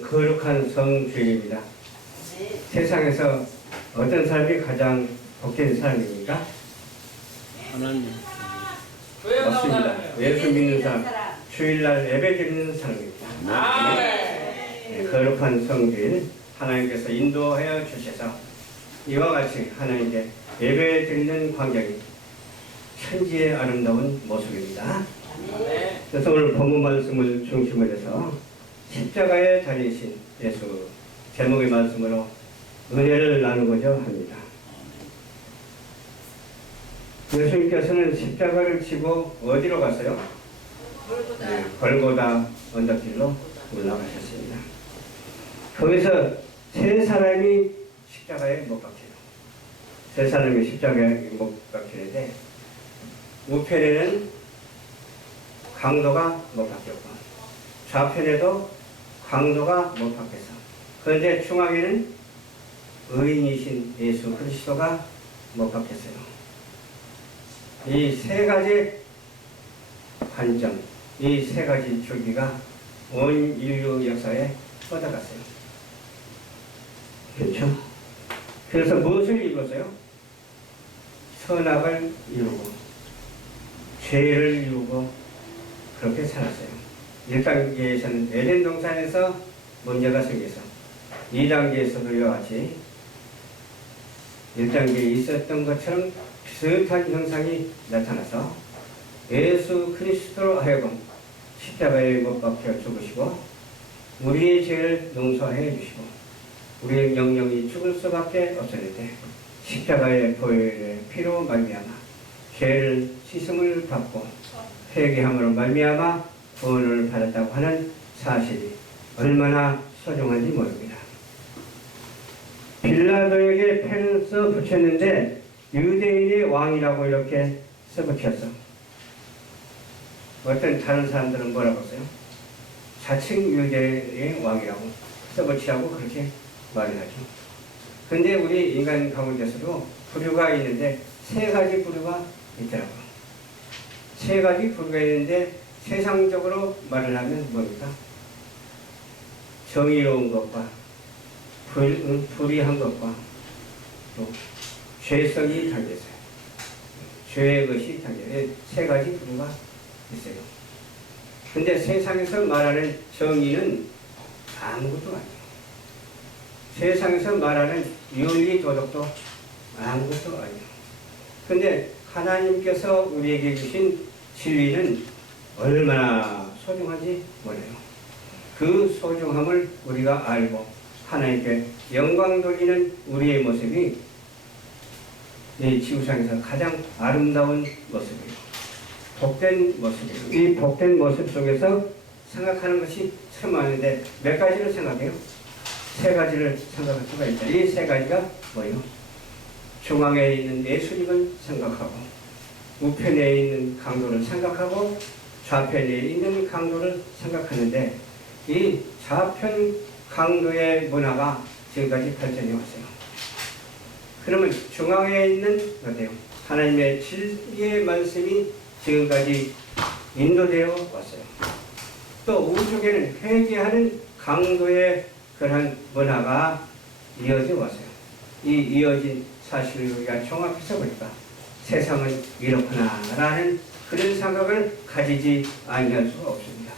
거룩한 성주일입니다. 네. 세상에서 어떤 사람이 가장 복된 사람입니까? 하나님. 맞습니다. 예수 믿는 사람, 주일날 예배 드리는 사람입니다. 네, 거룩한 성주일 하나님께서 인도하여 주셔서 이와 같이 하나님께 예배 드리는 광경이 천지의 아름다운 모습입니다. 그래서 오늘 본문 말씀을 중심으로 해서 십자가에 달리신 예수 제목의 말씀으로 은혜를 나누고자 합니다. 예수님께서는 십자가를 지고 어디로 갔어요? 네, 골고다 언덕길로 올라가셨습니다. 거기서 세 사람이 십자가에 못 박혀요. 세 사람이 십자가에 못 박히는데 우편에는 강도가 못 박혔고 좌편에도 강도가 못 박혀서, 그런데 중앙에는 의인이신 예수 그리스도가 못 박혔어요. 이 세 가지 관점, 이 세 가지 줄기가 온 인류 역사에 뻗어갔어요. 그렇죠? 그래서 무엇을 이뤘어요? 선악을 이루고 죄를 이루고 그렇게 살았어요. 1단계에서는 에덴 동산에서 문제가 생겨서 2단계에서도 이와 같이 1단계에 있었던 것처럼 비슷한 형상이 나타나서 예수 그리스도로 하여금 십자가에 못 박혀 죽으시고 우리의 죄를 용서해 주시고 우리의 영영이 죽을 수밖에 없었는데 십자가의 보혈의 피로 말미암아 죄를 씻음을 받고 회개함으로 말미암아 구원을 받았다고 하는 사실이 얼마나 소중한지 모릅니다. 빌라도에게 패를 써 붙였는데 유대인의 왕이라고 이렇게 써 붙였어. 어떤 다른 사람들은 뭐라고 써요? 자칭 유대인의 왕이라고 써 붙이라고 그렇게 말을 하죠. 근데 우리 인간 가운데서도 부류가 있는데 세 가지 부류가 있더라고요. 세 가지 부류가 있는데 세상적으로 말을 하면 뭡니까? 정의로운 것과 불의한 것과 또 죄성이 담겨있어요. 죄의 것이 담겨있어요. 세 가지 부류가 있어요. 근데 세상에서 말하는 정의는 아무것도 아니에요. 세상에서 말하는 윤리 도덕도 아무것도 아니에요. 근데 하나님께서 우리에게 주신 진리는 얼마나 소중한지 몰라요. 그 소중함을 우리가 알고 하나님께 영광 돌리는 우리의 모습이 이 지구상에서 가장 아름다운 모습이에요. 복된 모습이에요. 이 복된 모습 속에서 생각하는 것이 참 많은데 몇 가지를 생각해요? 세 가지를 생각할 수가 있다. 이 세 가지가 뭐예요? 중앙에 있는 예수님을 생각하고 우편에 있는 강도를 생각하고 좌편에 있는 강도를 생각하는데 이 좌편 강도의 문화가 지금까지 발전해 왔어요. 그러면 중앙에 있는 어때요? 하나님의 진리의 말씀이 지금까지 인도되어 왔어요. 또 우쪽에는 회개하는 강도의 그러한 문화가 이어져 왔어요. 이 이어진 사실을 우리가 종합해서 보니까 세상은 이렇구나라는 그런 생각을 가지지 아니할 수가 없습니다.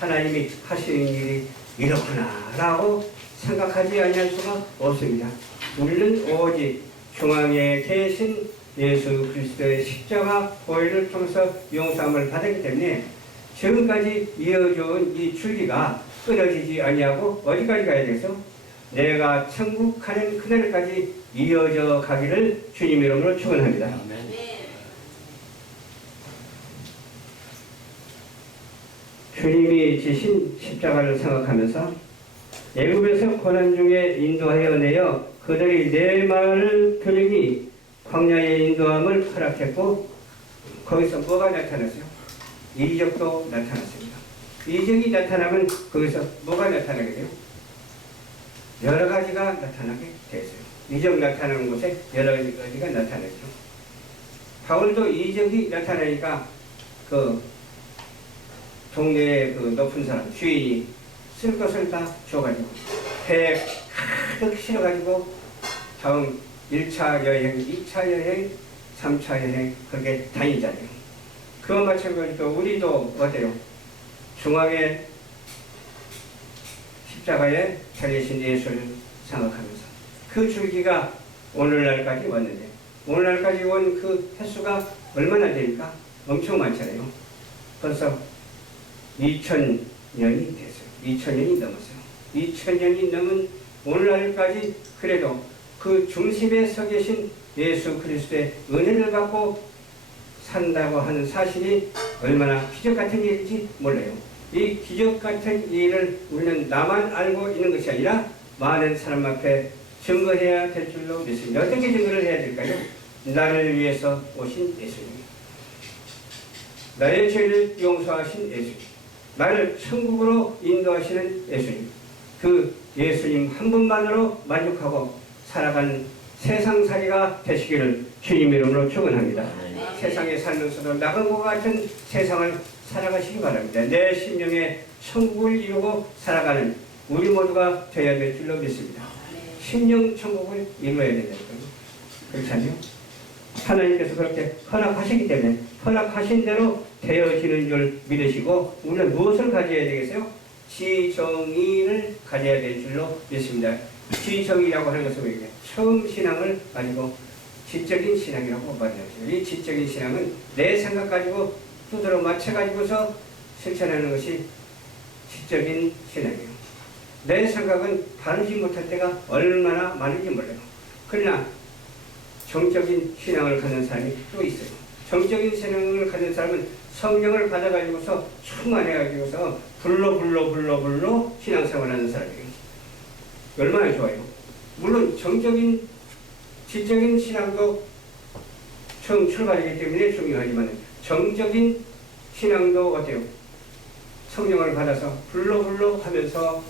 하나님이 하시는 일이 이렇구나라고 생각하지 아니할 수가 없습니다. 우리는 오직 중앙에 계신 예수 그리스도의 십자가 보혈을 통해서 용서함을 받았기 때문에 지금까지 이어져온 이 줄기가 끊어지지 아니하고 어디까지 가야 되겠어? 내가 천국 가는 그날까지 이어져 가기를 주님 이름으로 축원합니다. 주님이 지신 십자가를 생각하면서 애굽에서 고난 중에 인도하여 내어 그들이 내 말을 들으니 광야의 인도함을 허락했고 거기서 뭐가 나타났어요? 이적도 나타났습니다. 이적이 나타나면 거기서 뭐가 나타나게 돼요? 여러 가지가 나타나게 됐어요. 이적 나타나는 곳에 여러 가지가 나타나죠. 바울도 이적이 나타나니까 그 동네의 그 높은 사람, 주인이 쓸 것을 다 줘가지고 배에 가득 실어가지고 다음 1차 여행, 2차 여행, 3차 여행 그렇게 다니잖아요. 그와 마찬가지로 우리도 어때요? 중앙에 십자가에 달리신 예수를 생각하면서 그 줄기가 오늘날까지 왔는데 오늘날까지 온 그 횟수가 얼마나 됩니까? 엄청 많잖아요. 벌써 2000년이 됐어요. 2000년이 넘었어요. 2000년이 넘은 오늘날까지 그래도 그 중심에 서 계신 예수 그리스도의 은혜를 받고 산다고 하는 사실이 얼마나 기적 같은 일인지 몰라요. 이 기적 같은 일을 우리는 나만 알고 있는 것이 아니라 많은 사람 앞에 증거해야 될 줄로 믿습니다. 어떻게 증거를 해야 될까요? 나를 위해서 오신 예수님, 나의 죄를 용서하신 예수님, 나를 천국으로 인도하시는 예수님, 그 예수님 한 분만으로 만족하고 살아가는 세상살이가 되시기를 주님 이름으로 축원합니다. 세상에 살면서도 나간 것 같은 세상을 살아가시기 바랍니다. 내 심령에 천국을 이루고 살아가는 우리 모두가 되어야 될 줄로 믿습니다. 심령 천국을 이루어야 된다니까요. 그렇지 않아요? 하나님께서 그렇게 허락하시기 때문에 허락하신 대로 되어지는 줄 믿으시고 우리는 무엇을 가져야 되겠어요? 지정의를 가져야 될 줄로 믿습니다. 지정의라고 하는 것은 뭐예요? 처음 신앙을 가지고 지적인 신앙이라고 말하죠. 이 지적인 신앙은 내 생각 가지고 두드러 맞춰가지고서 실천하는 것이 지적인 신앙이에요. 내 생각은 바르지 못할 때가 얼마나 많은지 몰라요. 그러나 정적인 신앙을 갖는 사람이 또 있어요. 정적인 신앙을 갖는 사람은 성령을 받아가지고서 충만해가지고서 불러 신앙생활하는 사람이에요. 얼마나 좋아요. 물론 정적인 지적인 신앙도 처음 출발이기 때문에 중요하지만 정적인 신앙도 어때요? 성령을 받아서 불러 하면서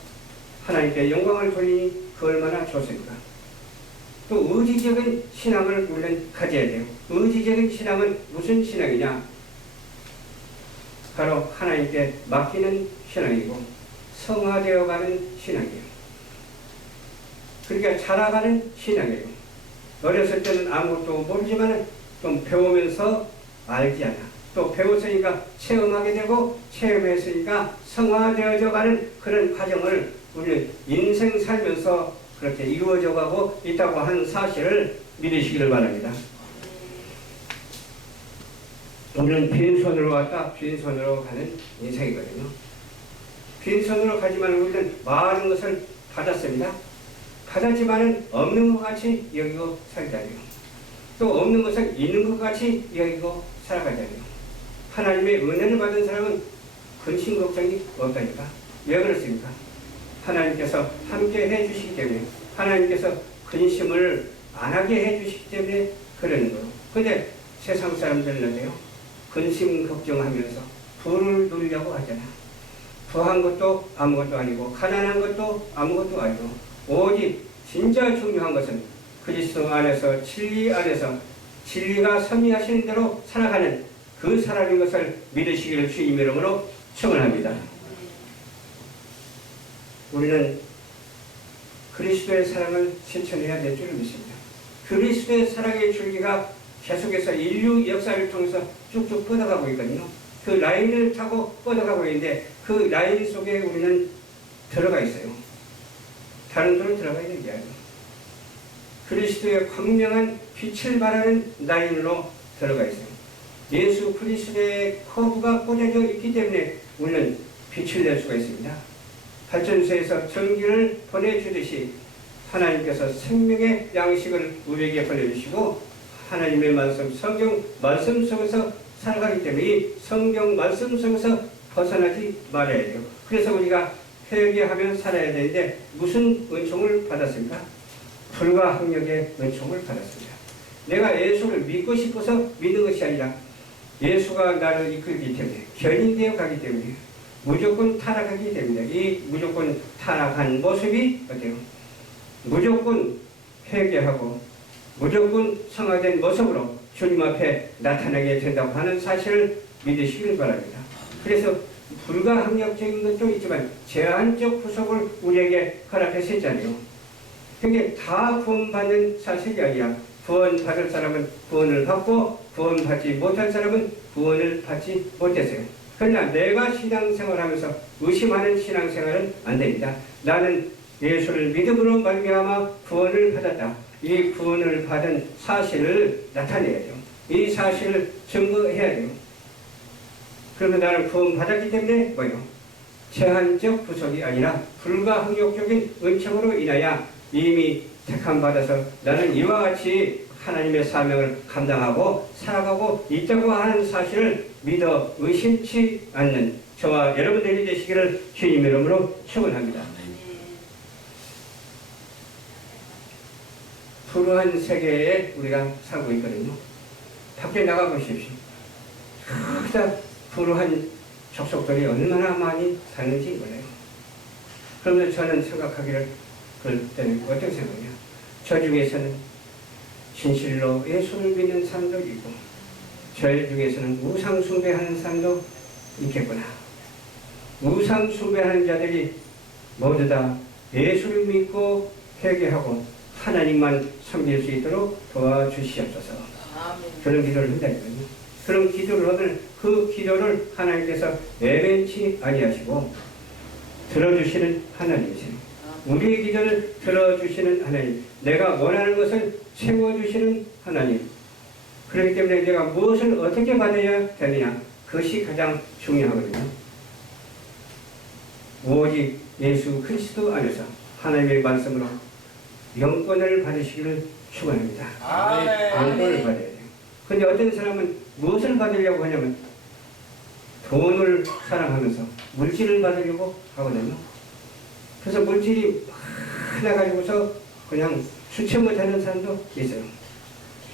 하나님께 영광을 돌리니 그 얼마나 좋습니까? 또 의지적인 신앙을 우리는 가져야 돼요. 의지적인 신앙은 무슨 신앙이냐? 바로 하나님께 맡기는 신앙이고 성화되어가는 신앙이에요. 그러니까 자라가는 신앙이에요. 어렸을 때는 아무것도 모르지만 좀 배우면서 알지 않아. 또 배웠으니까 체험하게 되고 체험했으니까 성화되어져 가는 그런 과정을 우리는 인생 살면서 그렇게 이루어져 가고 있다고 하는 사실을 믿으시기를 바랍니다. 우리는 빈손으로 왔다 빈손으로 가는 인생이거든요. 빈손으로 가지만 우리는 많은 것을 받았습니다. 받았지만은 없는 것 같이 여기고 살자니요. 또 없는 것을 있는 것 같이 여기고 살아가자니요. 하나님의 은혜를 받은 사람은 근심 걱정이 없다니까. 왜 그렇습니까? 하나님께서 함께 해주시기 때문에 하나님께서 근심을 안 하게 해주시기 때문에 그러는 거예요. 근데 세상 사람들은요 근심 걱정하면서 부를 누리려고 하잖아. 부한 것도 아무것도 아니고 가난한 것도 아무것도 아니고 오직 진짜 중요한 것은 그리스도 안에서 진리 안에서 진리가 섭리하시는 대로 살아가는 그 사람인 것을 믿으시기를 주님 이름으로 축원합니다. 우리는 그리스도의 사랑을 실천해야 될 줄 믿습니다. 그리스도의 사랑의 줄기가 계속해서 인류 역사를 통해서 쭉쭉 뻗어가고 있거든요. 그 라인을 타고 뻗어가고 있는데 그 라인 속에 우리는 들어가 있어요. 다른 데로 들어가야 되는 게 아니에요. 그리스도의 광명한 빛을 발하는 라인으로 들어가 있어요. 예수 그리스도의 커브가 꽂아져 있기 때문에 우리는 빛을 낼 수가 있습니다. 발전소에서 전기를 보내주듯이 하나님께서 생명의 양식을 우리에게 보내주시고 하나님의 말씀, 성경 말씀 속에서 살아가기 때문에 이 성경 말씀 속에서 벗어나지 말아야 돼요. 그래서 우리가 회개하며 살아야 되는데 무슨 은총을 받았습니까? 불가항력의 은총을 받았습니다. 내가 예수를 믿고 싶어서 믿는 것이 아니라 예수가 나를 이끌기 때문에 견인되어 가기 때문에 무조건 타락하기 때문에 이 무조건 타락한 모습이 어때요? 무조건 회개하고 무조건 성화된 모습으로 주님 앞에 나타나게 된다고 하는 사실을 믿으시길 바랍니다. 그래서 불가항력적인 것도 있지만 제한적 구속을 우리에게 허락했었잖아요. 그게 다 구원받는 사실이 아니야. 구원받을 사람은 구원을 받고 구원받지 못할 사람은 구원을 받지 못했어요. 그러나 내가 신앙생활하면서 의심하는 신앙생활은 안 됩니다. 나는 예수를 믿음으로 말미암아 구원을 받았다. 이 구원을 받은 사실을 나타내야죠. 이 사실을 증거해야 돼요. 그러면 나는 구원받았기 때문에 뭐예요? 제한적 구속이 아니라 불가항력적인 은총으로 인하여 이미 택함받아서 나는 이와 같이 하나님의 사명을 감당하고 살아가고 있다고 하는 사실을 믿어 의심치 않는 저와 여러분들이 되시기를 주님 이름으로 축원합니다. 불우한 세계에 우리가 살고 있거든요. 밖에 나가 보십시오. 크다 불우한 족속들이 얼마나 많이 사는지 몰라요. 그러면 저는 생각하기를 그럴 때는 어떻게 생각해요? 저 중에서는 진실로 예수를 믿는 사람도 있고 저 중에서는 우상 숭배하는 사람도 있겠구나. 우상 숭배하는 자들이 모두 다 예수를 믿고 회개하고 하나님만 섬길 수 있도록 도와주시옵소서. 그런 기도를 한다니까요. 그런 기도를 하면 그 기도를 하나님께서 외면치 아니하시고 들어주시는 하나님이세요. 우리의 기도를 들어주시는 하나님, 내가 원하는 것을 채워주시는 하나님. 그렇기 때문에 내가 무엇을 어떻게 받아야 되느냐, 그것이 가장 중요하거든요. 오직 예수 그리스도 안에서 하나님의 말씀으로 영권을 받으시기를 축원합니다. 영권을 받아야 돼요. 근데 어떤 사람은 무엇을 받으려고 하냐면 돈을 사랑하면서 물질을 받으려고 하거든요. 그래서 물질이 많아 가지고서 그냥 주체 못하는 사람도 있어요.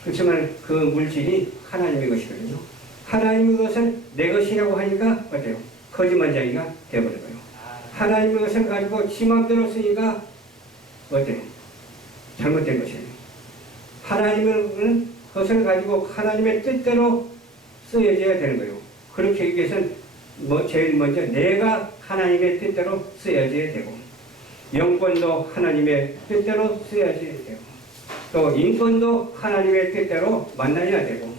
그렇지만 그 물질이 하나님의 것이거든요. 하나님의 것을 내 것이라고 하니까 어때요? 거짓말쟁이가 되어버린 거예요. 하나님의 것을 가지고 지 맘대로 쓰니까 어때요? 잘못된 것이에요. 하나님의 것을 가지고 하나님의 뜻대로 쓰여져야 되는 거예요. 그렇게 하기 위해서는 제일 먼저 내가 하나님의 뜻대로 쓰여져야 되고, 영권도 하나님의 뜻대로 쓰여져야 되고, 또 인권도 하나님의 뜻대로 만나야 되고,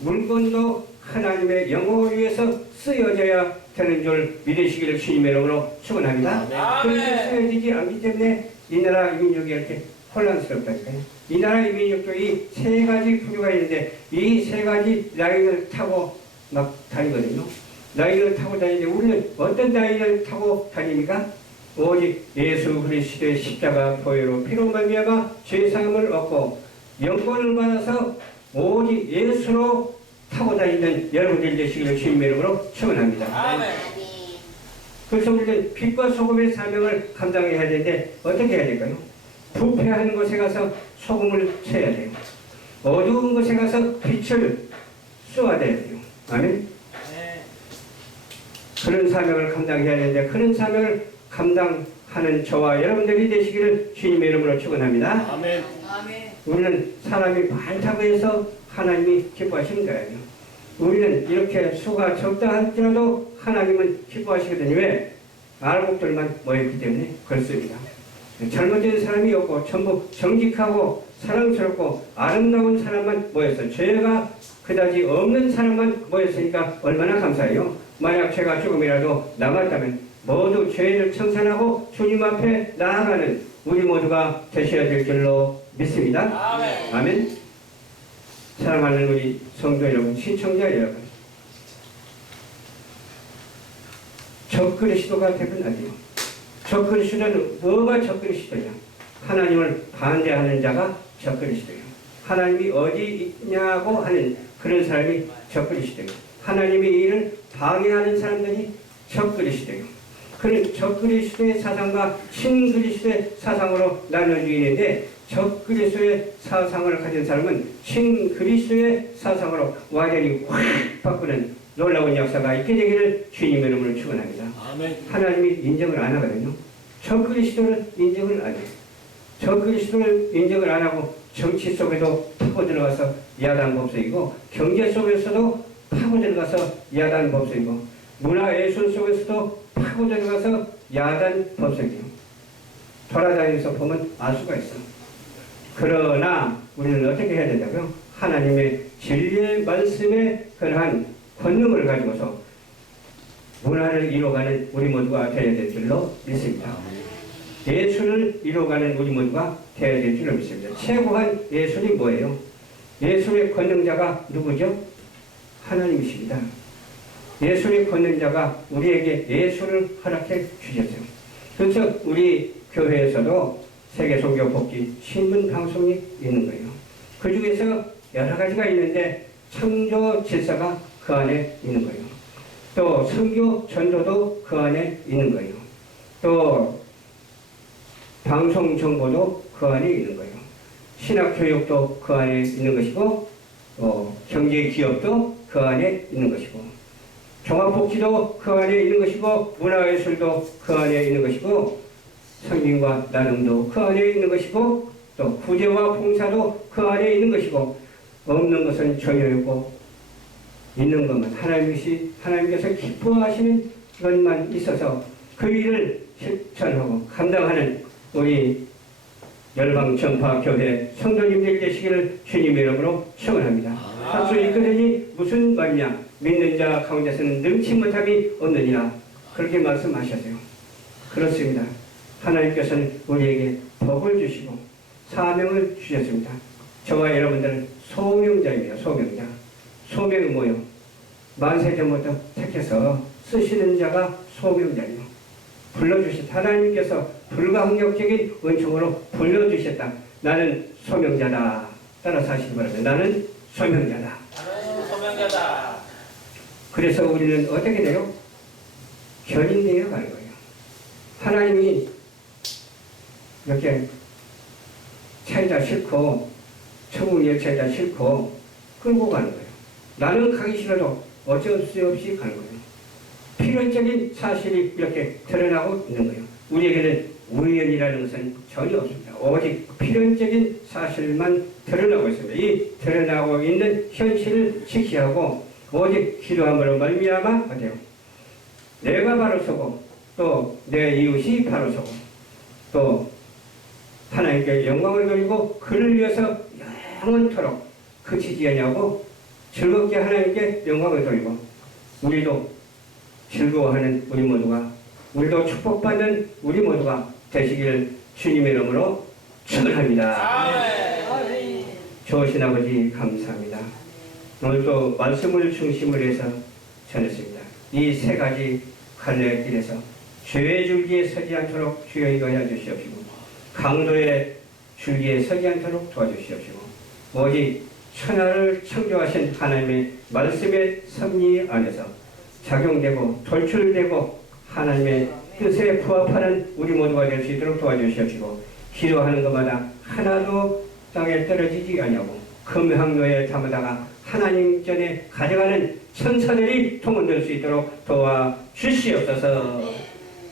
물건도 하나님의 영광을 위해서 쓰여져야 되는 줄 믿으시기를 주님의 이름으로 축원합니다. 그렇게 쓰여지지 않기 때문에 이 나라 민족이 이렇게 혼란스럽다니까요. 이 나라의 민족도 이 세 가지 부류가 있는데 이 세 가지 라인을 타고 막 다니거든요. 라인을 타고 다니는데 우리는 어떤 라인을 타고 다닙니까? 오직 예수 그리스도의 십자가 보혈로 피로 말미암아 죄사함을 얻고 영권을 받아서 오직 예수로 타고 다니는 여러분들 되시기를 주님의 이름으로 축원합니다. 그래서 우리는 빛과 소금의 사명을 감당해야 되는데 어떻게 해야 될까요? 부패한 곳에 가서 소금을 쳐야 돼요. 어두운 곳에 가서 빛을 쏘아야 돼요. 아멘? 그런 사명을 감당해야 되는데 그런 사명을 감당하는 저와 여러분들이 되시기를 주님의 이름으로 축원합니다. 아멘. 우리는 사람이 많다고 해서 하나님이 기뻐하시는 거예요. 우리는 이렇게 수가 적다 할지라도 하나님은 기뻐하시거든요. 왜? 알곡들만 모였기 때문에 그렇습니다. 잘못된 사람이 없고 전부 정직하고 사랑스럽고 아름다운 사람만 모였어요. 죄가 그다지 없는 사람만 모였으니까 얼마나 감사해요. 만약 죄가 조금이라도 남았다면 모두 죄를 청산하고 주님 앞에 나아가는 우리 모두가 되셔야 될 줄로 믿습니다. 아멘. 아멘. 사랑하는 우리 성도 여러분, 시청자 여러분, 적그리스도가 되면 안 돼요. 적그리스도는 뭐가 적그리스도냐? 하나님을 반대하는 자가 적그리스도예요. 하나님이 어디 있냐고 하는 그런 사람이 적그리스도예요. 하나님의 일을 방해하는 사람들이 적그리스도예요. 그런 적그리스도의 사상과 신그리스도의 사상으로 나눠지는데 적그리스도의 사상을 가진 사람은 신그리스도의 사상으로 완전히 확 바꾸는 놀라운 역사가 있게 되기를 주님의 이름으로 축원합니다. 아멘. 하나님이 인정을 안 하거든요. 적그리스도를 인정을 안 해요. 적그리스도를 인정을 안 하고 정치 속에도 파고 들어가서 야단 법석이고 경제 속에서도 파고 들어가서 야단 법석이고 문화예술 속에서도 파고 들어가서 야단 법석이요. 돌아다니면서 보면 알 수가 있어. 그러나 우리는 어떻게 해야 된다고요? 하나님의 진리의 말씀에 그러한 권능을 가지고서 문화를 이뤄가는 우리 모두가 되어야 될 줄로 믿습니다. 예술을 이뤄가는 우리 모두가 되어야 될 줄로 믿습니다. 최고한 예술이 뭐예요? 예술의 권능자가 누구죠? 하나님이십니다. 예술의 권능자가 우리에게 예술을 허락해 주셨어요. 그래서 우리 교회에서도 세계선교복지 신문 방송이 있는 거예요. 그 중에서 여러 가지가 있는데 창조 질서가 그 안에 있는 거예요. 또 선교 전도도 그 안에 있는 거예요. 또 방송 정보도 그 안에 있는 거예요. 신학 교육도 그 안에 있는 것이고, 경제 기업도 그 안에 있는 것이고, 종합복지도 그 안에 있는 것이고, 문화예술도 그 안에 있는 것이고, 성김과 나눔도 그 안에 있는 것이고, 또 구제와 봉사도 그 안에 있는 것이고, 없는 것은 전혀 없고 있는 것만 하나님께서 기뻐하시는 것만 있어서 그 일을 실천하고 감당하는 우리 열방전파교회 성도님들 되시기를 주님의 이름으로 축원합니다. 학수 이끄더니 무슨 말이냐? 믿는 자 가운데서는 능치 못함이 없느니라. 그렇게 말씀하셨어요. 그렇습니다. 하나님께서는 우리에게 복을 주시고 사명을 주셨습니다. 저와 여러분들은 소명자입니다. 소명자. 소명은 뭐요? 만세 전부터 택해서 쓰시는 자가 소명자예요. 불러주셨다. 하나님께서 불가항력적인 은총으로 불러주셨다. 나는 소명자다. 따라서 하시기 바랍니다. 나는 소명자다. 나는 소명자다. 그래서 우리는 어떻게 돼요? 견인되어 가는 거예요. 하나님이 이렇게 차에다 싣고 천국 열차에다 싣고 끌고 가는 거예요. 나는 가기 싫어도 어쩔 수 없이 가는 거예요. 필연적인 사실이 이렇게 드러나고 있는 거예요. 우리에게는 우연이라는 것은 전혀 없습니다. 오직 필연적인 사실만 드러나고 있습니다. 이 드러나고 있는 현실을 지키하고 오직 기도함으로 말미암아 어때요? 내가 바로 서고 또 내 이웃이 바로 서고 또 하나님께 영광을 돌리고 그를 위해서 영원토록 그치지 아니하고 즐겁게 하나님께 영광을 돌리고 우리도 즐거워하는 우리 모두가 우리도 축복받는 우리 모두가 되시기를 주님의 이름으로 축원합니다. 좋으신 아버지 감사합니다. 오늘도 말씀을 중심으로 해서 전했습니다. 이 세 가지 갈래의 길에서 죄의 줄기에 서지 않도록 주여 인도하여 주시옵시고 강도의 줄기에 서지 않도록 도와주시옵시고 오직 천하를 창조하신 하나님의 말씀의 섭리 안에서 작용되고 돌출되고 하나님의 뜻에 부합하는 우리 모두가 될 수 있도록 도와주시옵시고 기도하는 것마다 하나도 땅에 떨어지지 아니하고 금항로에 담아다가 하나님 전에 가져가는 천사들이 통원될 수 있도록 도와주시옵소서.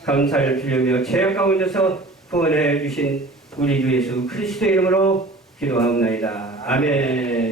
감사를 드리며 죄악 가운데서 구원해 주신 우리 주 예수 그리스도의 이름으로 기도하옵나이다. 아멘.